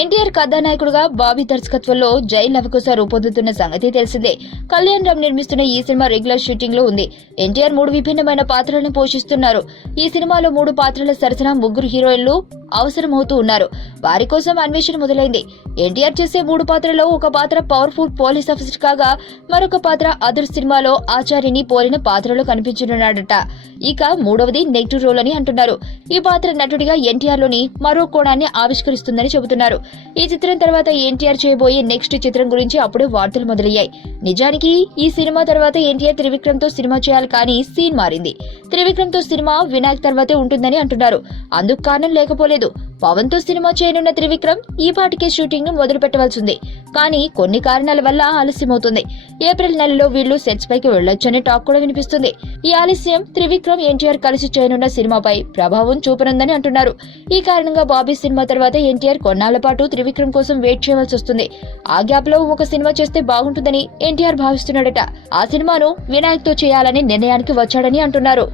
ఎన్టీఆర్ కథానాయకుడుగా బాబీ దర్శకత్వంలో జై లవకుశ రూపొందుతున్న సంగతి తెలిసిందే. కళ్యాణ్ రామ్ నిర్మిస్తున్న ఈ సినిమా రెగ్యులర్ షూటింగ్ లో ఉంది. ఎన్టీఆర్ 3 విభిన్నమైన పాత్రలను పోషిస్తున్నారు. ఈ సినిమాలో 3 పాత్రల సరసన 3 హీరోయిన్లు అవసరమవుతూ ఉన్నారు. వారి కోసం అన్వేషణ మొదలైంది. ఎన్టీఆర్ చేసే 3 పాత్రలో ఒక పాత్ర పవర్ఫుల్ పోలీస్ ఆఫీసర్ కాగా మరొక పాత్ర అదర్ సినిమాలో ఆచార్యని పోలిన పాత్రలో కనిపించనున్నాడట. ఇక 3వది నెగిటివ్ రోల్ అని అంటున్నారు. ఈ పాత్ర నటుడిగా ఎన్టీఆర్ లోని మరో కోణాన్ని ఆవిష్కరిస్తుందని చెబుతున్నారు. ఈ చిత్రం తర్వాత ఎన్టీఆర్ చేయబోయే నెక్స్ట్ చిత్రం గురించి అప్పుడే వార్తలు మొదలయ్యాయి. నిజానికి ఈ సినిమా తర్వాత ఎన్టీఆర్ త్రివిక్రమ్ తో సినిమా చేయాలి, కానీ సీన్ మారింది. త్రివిక్రమ్ తో సినిమా వినాయక్ తర్వాతే ఉంటుందని అంటున్నారు. అందుకు కారణం లేకపోలేదు. పవన్ తో సినిమా చేయనున్న త్రివిక్రమ్ ఈ పాటికే షూటింగ్ ను మొదలు పెట్టవలసింది. కానీ కొన్ని కారణాల వల్ల ఆలస్యమవుతుంది. ఏప్రిల్ నెలలో వీళ్లు సెట్స్ పైకి వెళ్లొచ్చనే టాక్ కూడా వినిపిస్తుంది. ఈ ఆలస్యం త్రివిక్రమ్ ఎన్టీఆర్ కలిసి చేయనున్న సినిమాపై ప్రభావం చూపనుందని అంటున్నారు. ఈ కారణంగా బాబీ సినిమా తర్వాత ఎన్టీఆర్ కొన్నాళ్ల పాటు త్రివిక్రమ్ కోసం వెయిట్ చేయవలసి వస్తుంది. ఆ గ్యాప్ లో ఒక సినిమా చేస్తే బాగుంటుందని ఎన్టీఆర్ భావిస్తున్నాడట. ఆ సినిమాను వినాయక్ తో చేయాలని నిర్ణయానికి వచ్చాడని అంటున్నారు.